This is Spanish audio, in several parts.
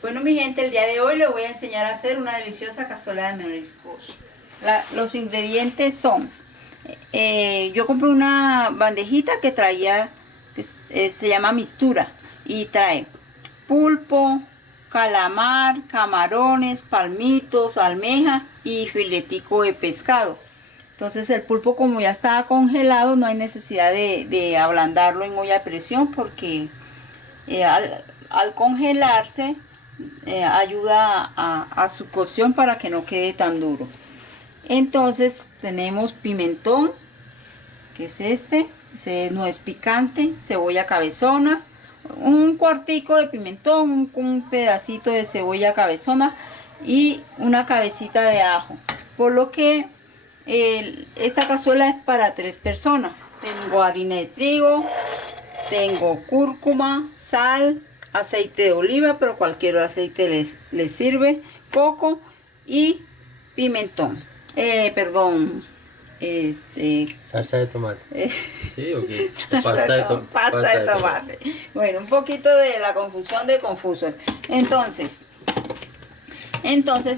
Bueno, mi gente, el día de hoy les voy a enseñar a hacer una deliciosa cazuela de mariscos. Los ingredientes son, yo compré una bandejita que traía, se llama mistura, y trae pulpo, calamar, camarones, palmitos, almeja y filetico de pescado. Entonces el pulpo, como ya estaba congelado, no hay necesidad de ablandarlo en olla a presión, porque al congelarse ayuda a su cocción para que no quede tan duro. Entonces tenemos pimentón, que es ese no es picante, cebolla cabezona, un cuartico de pimentón, un pedacito de cebolla cabezona y una cabecita de ajo. Por lo que esta cazuela es para 3 personas. Tengo harina de trigo, tengo cúrcuma, sal, aceite de oliva, pero cualquier aceite les sirve, coco y pimentón. Salsa de tomate. ¿Sí o qué? Pasta de tomate. Bueno, un poquito de la confusión de confuso. Entonces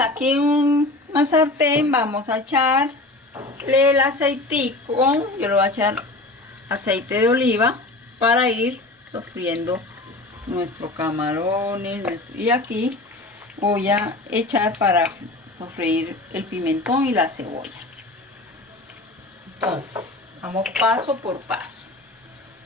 aquí en una sartén vamos a echarle el aceitico. Yo le voy a echar aceite de oliva para ir sofriendo nuestros camarones. Y aquí voy a echar para sofreír el pimentón y la cebolla. Entonces, vamos paso por paso.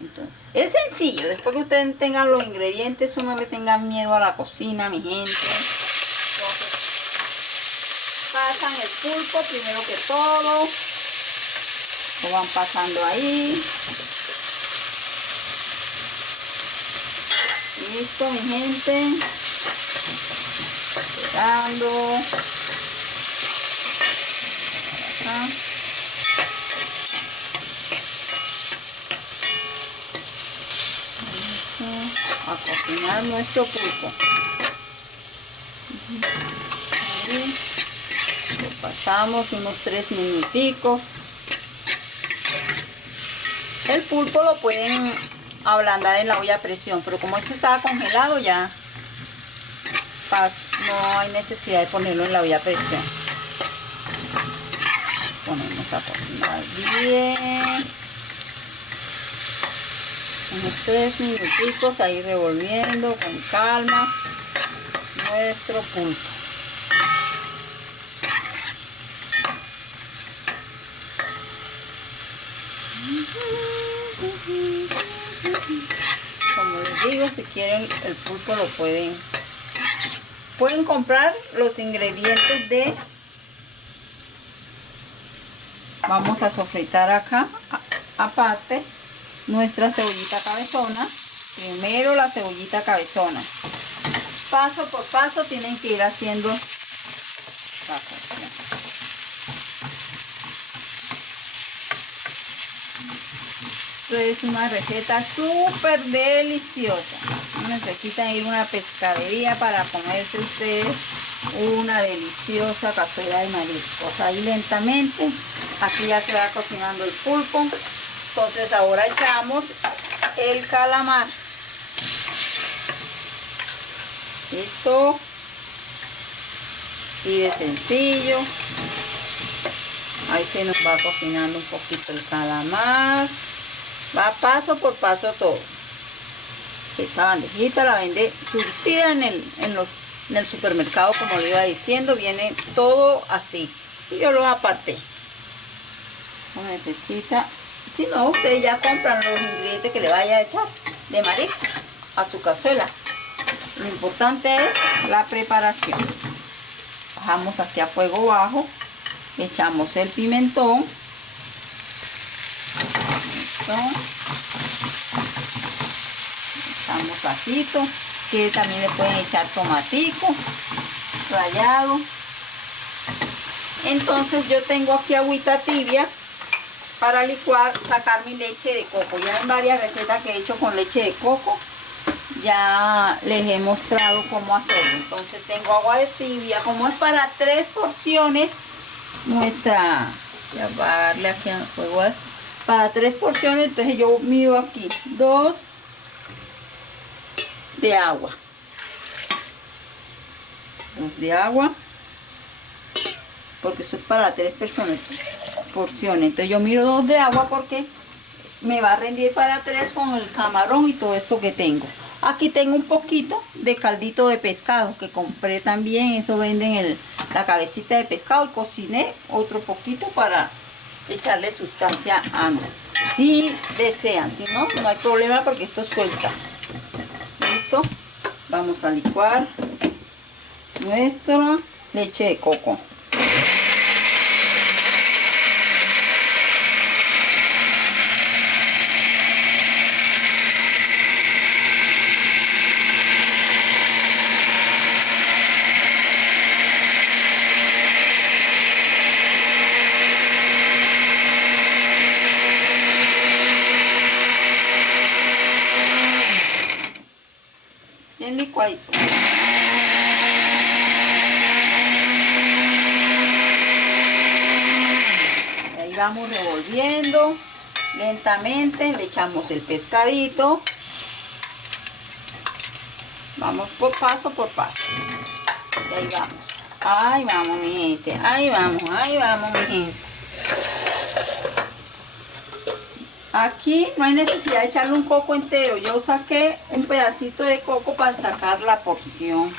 Entonces, es sencillo. Después que ustedes tengan los ingredientes, no le tengan miedo a la cocina, mi gente. Entonces, pasan el pulpo primero que todo. Lo van pasando ahí. Listo, mi gente. Esperando. Acá. A cocinar nuestro pulpo. Ahí lo pasamos unos 3 minuticos. El pulpo lo pueden ablandar en la olla a presión, pero como este estaba congelado ya no hay necesidad de ponerlo en la olla a presión. Ponemos a cocinar bien unos 3 minuticos ahí, revolviendo con calma nuestro pulpo. Como les digo, si quieren el pulpo lo pueden comprar los ingredientes vamos a sofritar acá aparte nuestra cebollita cabezona. Primero la cebollita cabezona, paso por paso tienen que ir haciendo la cocción. Esto es una receta súper deliciosa. No necesitan ir a una pescadería para comerse ustedes una deliciosa cazuela de mariscos. Ahí lentamente, aquí ya se va cocinando el pulpo. Entonces ahora echamos el calamar. Listo. Así de sencillo. Ahí se nos va cocinando un poquito el calamar. Va paso por paso todo. Esta bandejita la vende surtida en el supermercado, como le iba diciendo. Viene todo así. Y yo lo aparté. No necesita. Si no, ustedes ya compran los ingredientes que le vaya a echar de marisco a su cazuela. Lo importante es la preparación. Bajamos aquí a fuego bajo. Echamos el pimentón. Echamos ajito, que también le pueden echar tomatico rallado. Entonces yo tengo aquí agüita tibia para licuar, sacar mi leche de coco. Ya en varias recetas que he hecho con leche de coco ya les he mostrado cómo hacerlo. Entonces tengo agua de tibia, como es para 3 porciones nuestra, ya va a darle aquí al fuego para 3 porciones, entonces yo mido aquí 2 de agua. 2 de agua, porque eso es para 3 personas, porciones. Entonces yo miro 2 de agua porque me va a rendir para 3 con el camarón y todo esto que tengo. Aquí tengo un poquito de caldito de pescado que compré también, eso venden la cabecita de pescado, y cociné otro poquito para echarle sustancia a mí. Si desean, si no, no hay problema porque esto suelta. Listo, vamos a licuar nuestra leche de coco. Bien licuadito. Y ahí vamos revolviendo lentamente, le echamos el pescadito. Vamos por paso. Y ahí vamos. Ahí vamos, mi gente. Ahí vamos, mi gente. Aquí no hay necesidad de echarle un coco entero. Yo saqué un pedacito de coco para sacar la porción.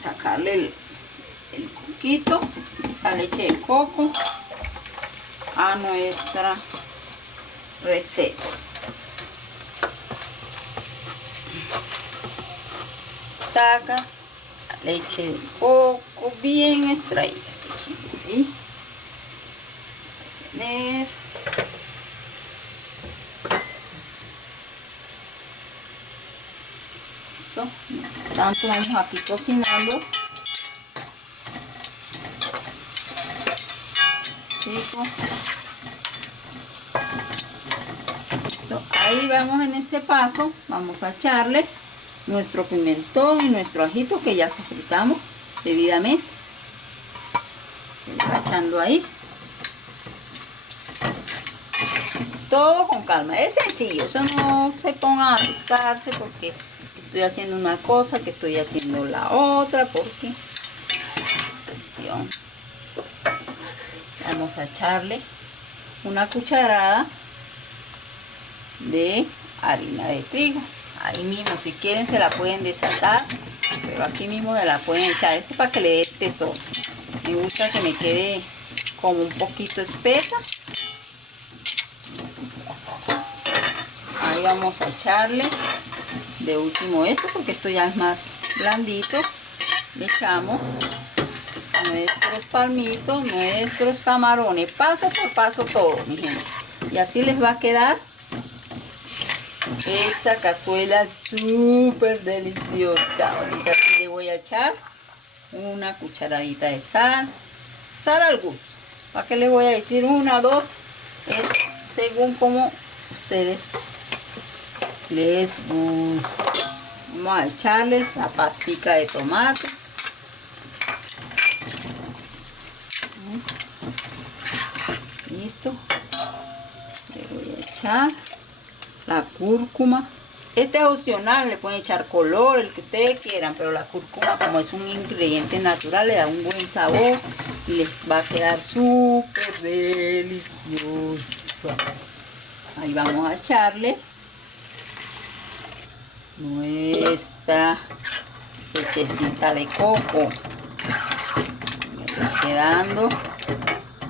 Sacarle el coquito, la leche de coco a nuestra receta. Saca la leche de coco bien extraída. ¿Sí? Vamos a tener. Tanto vamos aquí cocinando. Rico. Ahí vamos en ese paso. Vamos a echarle nuestro pimentón y nuestro ajito que ya sofritamos debidamente. Se va echando ahí. Todo con calma. Es sencillo. Eso no se ponga a asustarse porque estoy haciendo una cosa, que estoy haciendo la otra, porque es cuestión. Vamos a echarle una cucharada de harina de trigo. Ahí mismo, si quieren se la pueden desatar, pero aquí mismo se la pueden echar. Esto es para que le dé espesor. Me gusta que me quede como un poquito espesa. Ahí vamos a echarle de último esto, porque esto ya es más blandito. Le echamos nuestros palmitos, nuestros camarones, paso por paso todo, mi gente, y así les va a quedar esa cazuela súper deliciosa. Ahorita aquí le voy a echar una cucharadita de sal al gusto. ¿Para qué les voy a decir? 1, 2, es según como ustedes les gusta. Vamos a echarle la pastica de tomate. Listo. Le voy a echar la cúrcuma. Este es opcional, le pueden echar color, el que ustedes quieran, pero la cúrcuma, como es un ingrediente natural, le da un buen sabor y les va a quedar súper delicioso. Ahí vamos a echarle nuestra lechecita de coco. Me está quedando.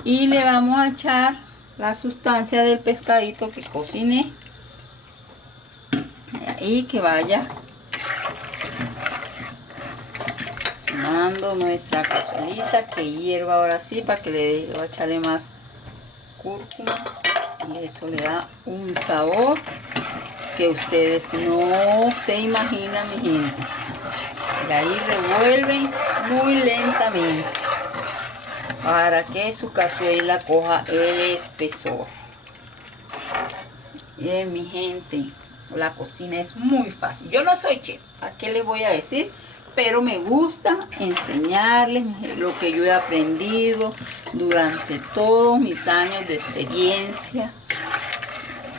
Y le vamos a echar la sustancia del pescadito que cociné. Y que vaya cocinando nuestra cazuelita, que hierva ahora sí, para que le voy a echarle más cúrcuma. Y eso le da un sabor que ustedes no se imaginan, mi gente. Y ahí revuelven muy lentamente para que su cazuela coja el espesor. Bien, mi gente, la cocina es muy fácil. Yo no soy chef, ¿a qué les voy a decir? Pero me gusta enseñarles lo que yo he aprendido durante todos mis años de experiencia.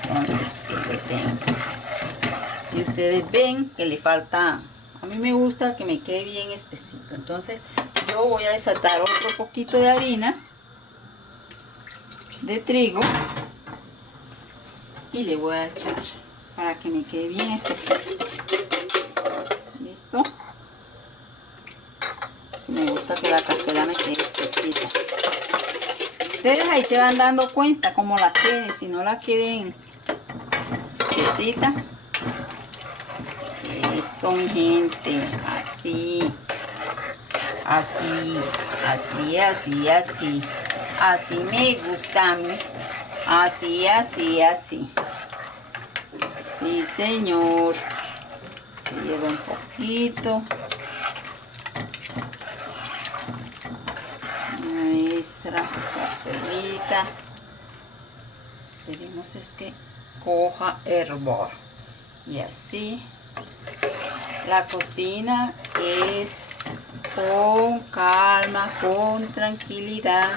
Entonces, que yo tengo. Si ustedes ven que le falta A mí me gusta que me quede bien espesito. Entonces yo voy a desatar otro poquito de harina de trigo y le voy a echar para que me quede bien espesito. ¿Listo? Me gusta que la cazuela me quede espesita. Ustedes ahí se van dando cuenta cómo la quieren. Si no la quieren espesita, eso, mi gente, así, así, así, así, así, así me gusta a mí, así, así, así. Sí, señor. Lleva un poquito. Nuestra cazuelita. Queremos es que coja hervor. Y así la cocina es con calma, con tranquilidad,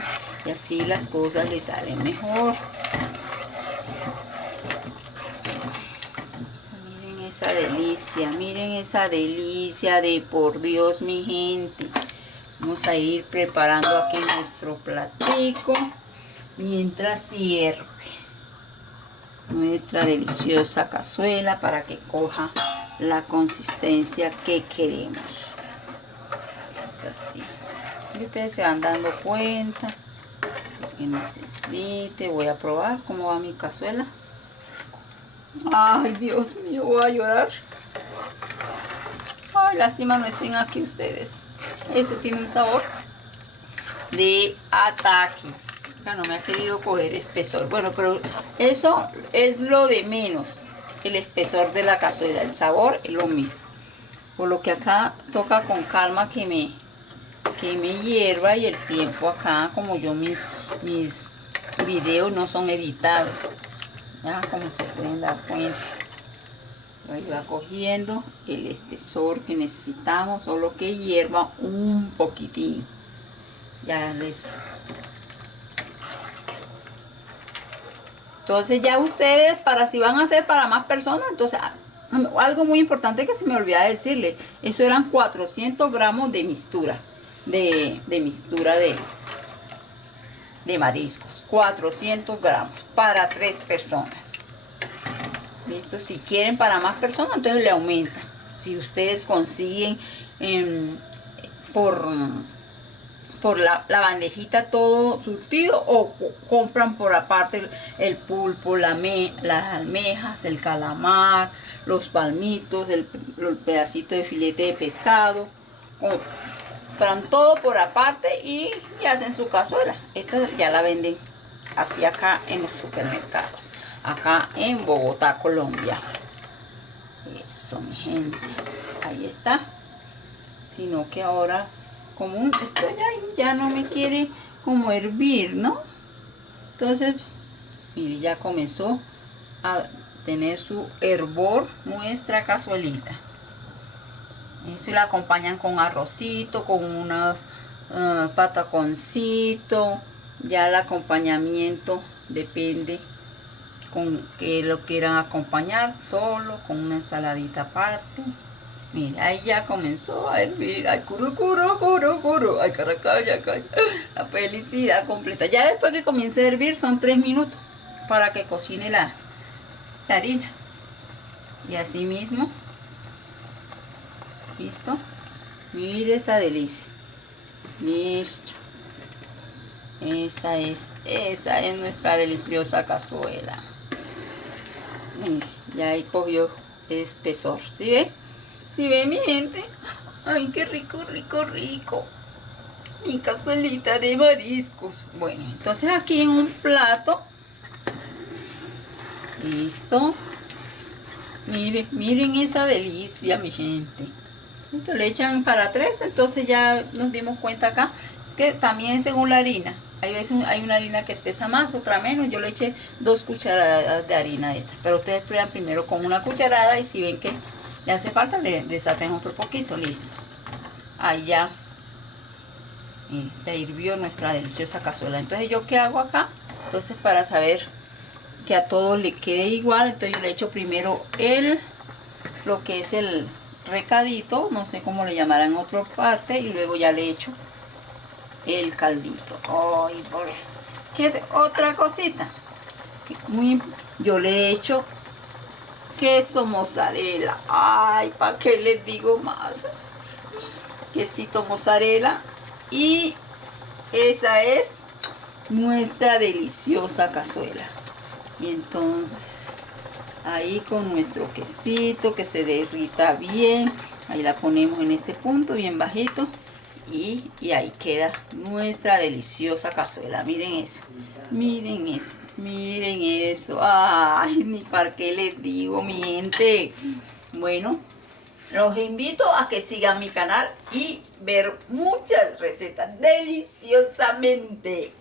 y así las cosas le salen mejor. Miren esa delicia de por Dios, mi gente. Vamos a ir preparando aquí nuestro platico mientras hierve nuestra deliciosa cazuela para que coja la consistencia que queremos. Eso así. Y ustedes se van dando cuenta que necesite. Voy a probar cómo va mi cazuela. Ay, Dios mío, voy a llorar. Ay, lástima no estén aquí ustedes. Eso tiene un sabor de ataque. Ya no me ha querido coger espesor. Bueno, pero eso es lo de menos. El espesor de la cazuela. El sabor es lo mismo. Por lo que acá toca con calma que me hierva, y el tiempo acá, como yo mis videos no son editados. Ya, como se pueden dar cuenta. Ahí va cogiendo el espesor que necesitamos, solo que hierva un poquitín. Ya les... Entonces ya ustedes, para si van a hacer para más personas, entonces algo muy importante que se me olvidaba decirles, eso eran 400 gramos de mixtura, de mixtura de mariscos, 400 gramos para 3 personas. Listo, si quieren para más personas, entonces le aumentan. Si ustedes consiguen por la bandejita todo surtido, o compran por aparte el pulpo, las almejas, el calamar, los palmitos, el pedacito de filete de pescado, compran todo por aparte y hacen su cazuela. Esta ya la venden así acá en los supermercados, acá en Bogotá, Colombia. Eso, mi gente, ahí está. Sino que ahora, como esto ya no me quiere como hervir, ¿no? Entonces, mire, ya comenzó a tener su hervor nuestra cazuelita. Eso, y la acompañan con arrocito, con unos pataconcitos. Ya el acompañamiento depende con que lo quieran acompañar, solo con una ensaladita aparte. Mira, ahí ya comenzó a hervir. Ay, curu, curu, curu, curu. Ay, caracaya, la felicidad completa. Ya después que comience a hervir son 3 minutos para que cocine la harina. Y así mismo, listo. Mire esa delicia. Listo. Esa es nuestra deliciosa cazuela. Mire, ya ahí cogió espesor. ¿Sí ve? ¿Sí ve, mi gente? Ay, qué rico, rico, rico. Mi cazuelita de mariscos. Bueno, entonces aquí en un plato. Listo. Miren esa delicia, mi gente. Esto le echan para 3, entonces ya nos dimos cuenta acá. Es que también según la harina. Hay veces hay una harina que espesa más, otra menos. Yo le eché 2 cucharadas de harina de esta. Pero ustedes prueban primero con una cucharada, y si ven que le hace falta, le desaten otro poquito. Listo. Ahí ya hirvió nuestra deliciosa cazuela. Entonces, ¿yo qué hago acá? Entonces, para saber que a todos le quede igual, entonces yo le echo primero lo que es el recadito, no sé cómo le llamarán en otra parte, y luego ya le echo el caldito. Ay, ¿qué otra cosita? Yo le echo queso mozzarella. Ay, ¿para qué les digo más? Quesito mozzarella. Y esa es nuestra deliciosa cazuela. Y entonces, ahí con nuestro quesito que se derrita bien, ahí la ponemos en este punto bien bajito. Y ahí queda nuestra deliciosa cazuela. Miren eso, miren eso, miren eso. Ay, ni para qué les digo, mi gente. Bueno, los invito a que sigan mi canal y ver muchas recetas deliciosamente.